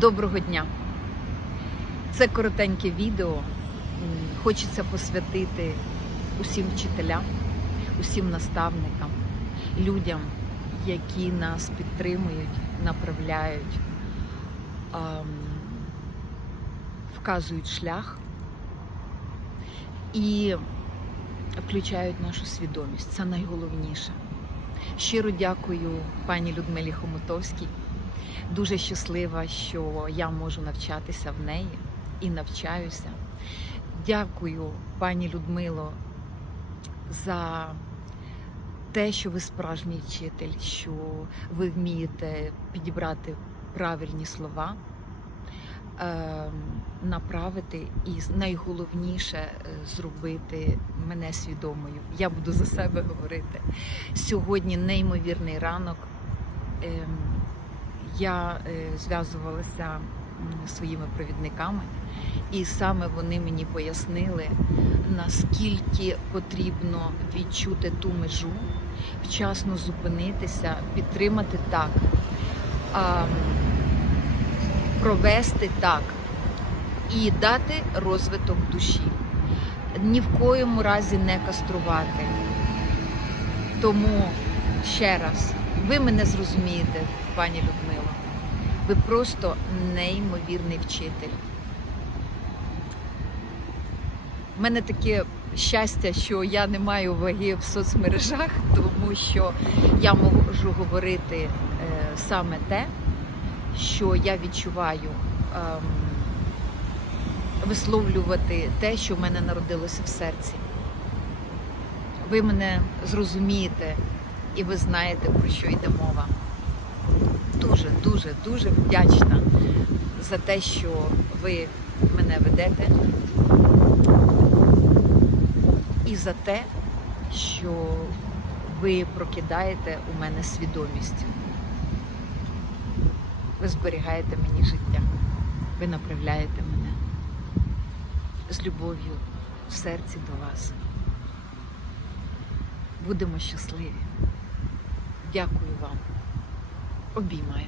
Доброго дня! Це коротеньке відео. Хочеться посвятити усім вчителям, усім наставникам, людям, які нас підтримують, направляють, вказують шлях і включають нашу свідомість. Це найголовніше. Щиро дякую пані Людмилі Хомутовській. Дуже щаслива, що я можу навчатися в неї і навчаюся. Дякую, пані Людмило, за те, що ви справжній вчитель, що ви вмієте підібрати правильні слова, ем, направити і найголовніше е, зробити мене свідомою. Я буду за себе говорити. Сьогодні неймовірний ранок. Я е, зв'язувалася своїми провідниками, і саме вони мені пояснили, наскільки потрібно відчути ту межу, вчасно зупинитися, підтримати так, провести так і дати розвиток душі. Ні в коєму разі не каструвати. Тому ще раз, ви мене зрозумієте, пані Людмила. Ви просто неймовірний вчитель. У мене таке щастя, що я не маю ваги в соцмережах, тому що я можу говорити е, саме те, що я відчуваю, ем, висловлювати те, що в мене народилося в серці. Ви мене зрозумієте і ви знаєте, про що йде мова. Дуже, дуже, дуже вдячна за те, що ви мене ведете, і за те, що ви прокидаєте у мене свідомість. Ви зберігаєте мені життя, ви направляєте мене з любов'ю в серці до вас. Будемо щасливі. Дякую вам. Обіймаю.